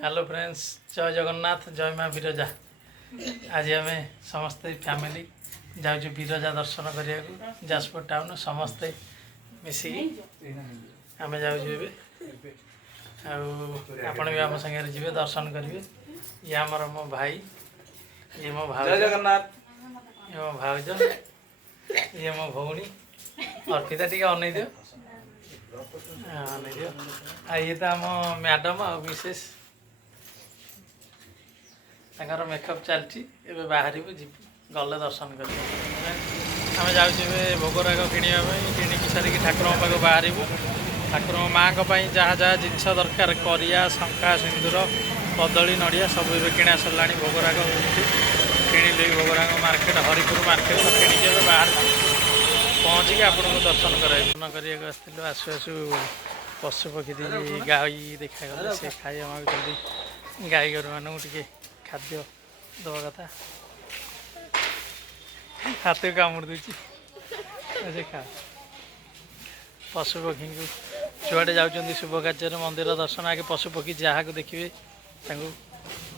Hello friends, जय जगन्नाथ, जय माँ विरजा। आज आम समस्ते फैमिली जाऊँ विरजा दर्शन करने जाजपुर टाउन समस्ते मिसिकी आम जाऊँ आपण भी आम सागर जी दर्शन करेंगे। ये आमर मो भाई, ये मो भाव, जय जगन्नाथ, ये मो भाउज, ये मो भौणी अर्पिता टी अनै दियो अनै दियो। ये तो आम मैडम आ मिसेस तांकर मेकअप चलती बाहर गले दर्शन कर आम जाऊे भोगराग किणिकी सारिकी ठाकुर पाक बाहर ठाकुर माँ जहाँ जहाँ जिनस दरकार करिया शंखा सिंदूर कदली नड़िया सब किणा सरला भोगराग किणिली भोगराग मार्केट हरिपुर मार्केट किणिकी बाहर पहुँचिकी आपको दर्शन कराइए आसलु आसु आसु पशुपक्षी गाई देखागले से खाई मांग गाई गोरु मानू टे खाद्य दवा कथा हाथ कामुड़ दूची खा पशुपक्षी को जुआड़े जाऊँ शुभ कार्य मंदिर दर्शन आगे पशुपक्षी जहाँ को देखिए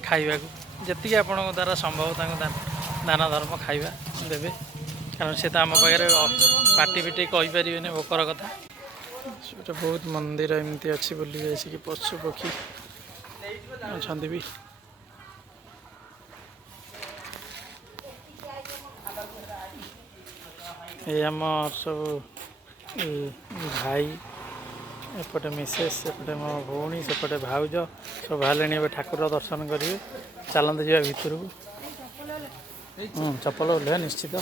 खाइबा जी आपण द्वारा संभव दान धर्म खाइबा देवे कारण से तो आम पाखे पार्टी पिटी कहीपर भोकर कथा बहुत मंदिर एमती अच्छी बोली कि पशुपक्षी अच्छा भी ये आम सब भाई एपटे मिसेस सेपटे मो भौणी सेपटे भाउज सब बाहर ठाकुर दर्शन करेंगे। चलते जा भितर को चप्पल ओल्हे निश्चित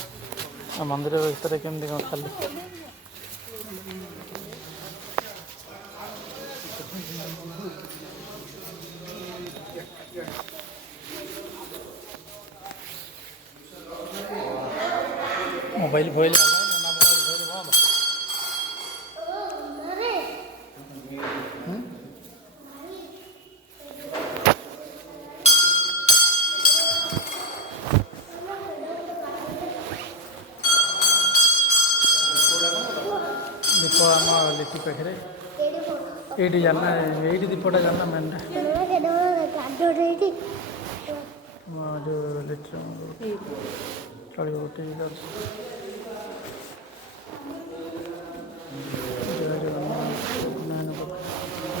मंदिर भितर केमती कौन खाली मोबाइल फोइल दीप आम लिपि पाखे ये जाना ये दीपटा जाना मेन जो चलो गोटे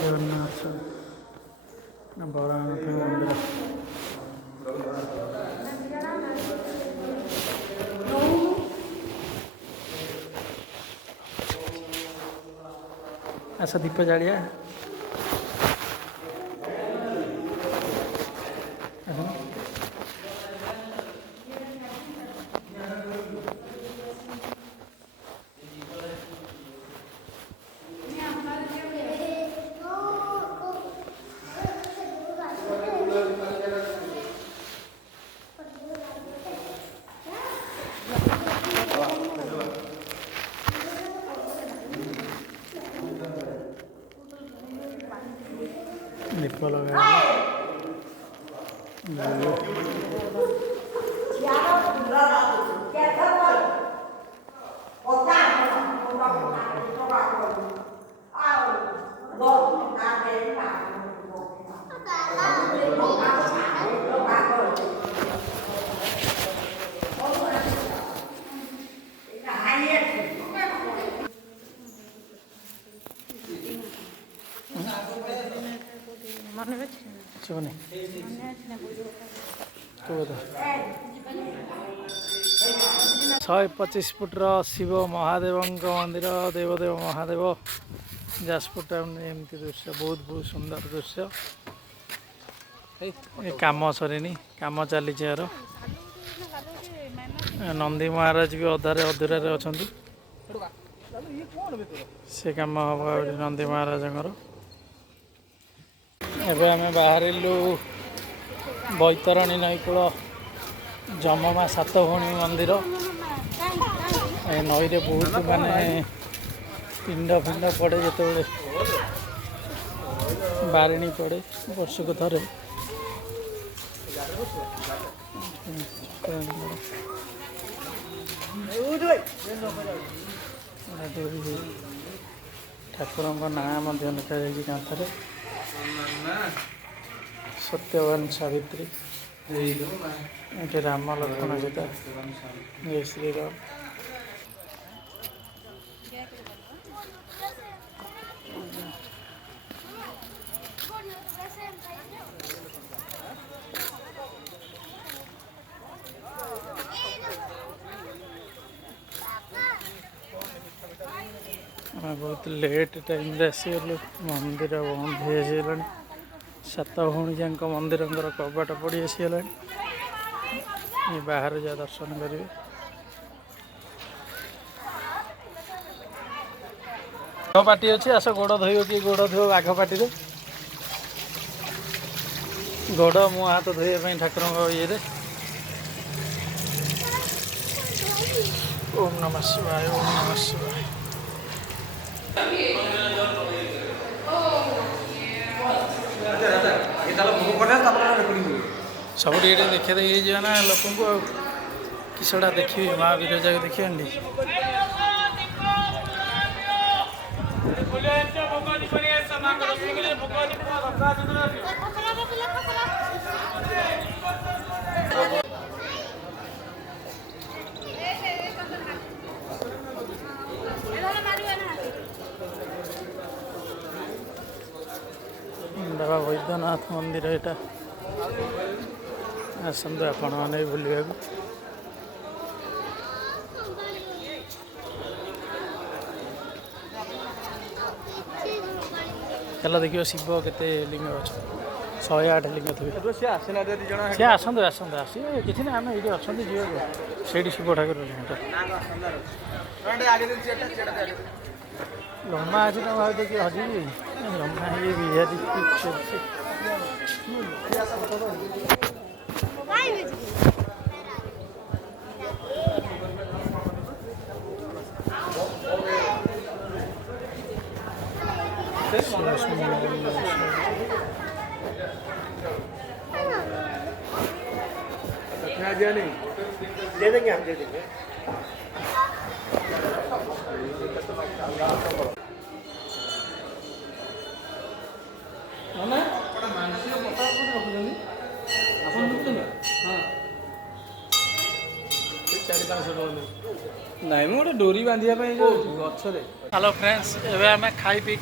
जगन्नाथ बरानाथ मंदिर आस दीप जालिया दीप लगा शुभनी 125 फुट्र शिव महादेव मंदिर देवदेव महादेव जाजपुर टाउन एमती दृश्य बहुत बहुत सुंदर दृश्य काम सरीनी काम चली यार नंदी महाराज भी अधारे अधूरे अच्छा से कम हम नंदी महाराज एवं आम बाहर बैतरणी नईकूल जममा सात भौणी मंदिर नई बहुत माने पिंड फिंड पड़े जो बारिणी पड़े वर्ष को थे ठाकुर ना लिखा कांथरे सत्यवान सावित्री ये राम लक्ष्मण सीता जय श्री राम। बहुत लेट टाइम आसगलु मंदिर बंद हो सात भौणी जाक मंदिर कबाट पड़ी आसगला बाहर जा दर्शन करेंगे। बाघ पाटी अच्छी आस गोड़ धोब कि गोड़ धो बाघ पाटी गोड़ मुँह हाथ धोवाई ठाकुर ये ओम नमः शिवाय ओम नमः शिवाय। सब देखा देखी ना लोक को किसटा देखिए माँ विरजा को देखिए बाबा वैद्यनाथ मंदिर यहाँ आसतु आपण मैंने बुलवा चल देखिए शिव केते लिंग अच्छे 108 लिंग थे सी आसतु आसतु आस कि ना आम ये अच्छा जीव से शिव ठाकुर लम्बा अच्छे तो भाव देखिए हजी लम्बा ये बिहारी दे देंगे हम दे देंगे। नाई गोटे डोरी बांधिया गचरे। हेलो फ्रेंड्स एवं आम खाई पी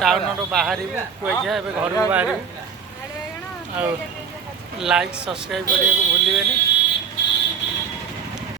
टाउन बाहर कुआखिया घर बाहर लाइक सब्सक्राइब करने को भूलिए।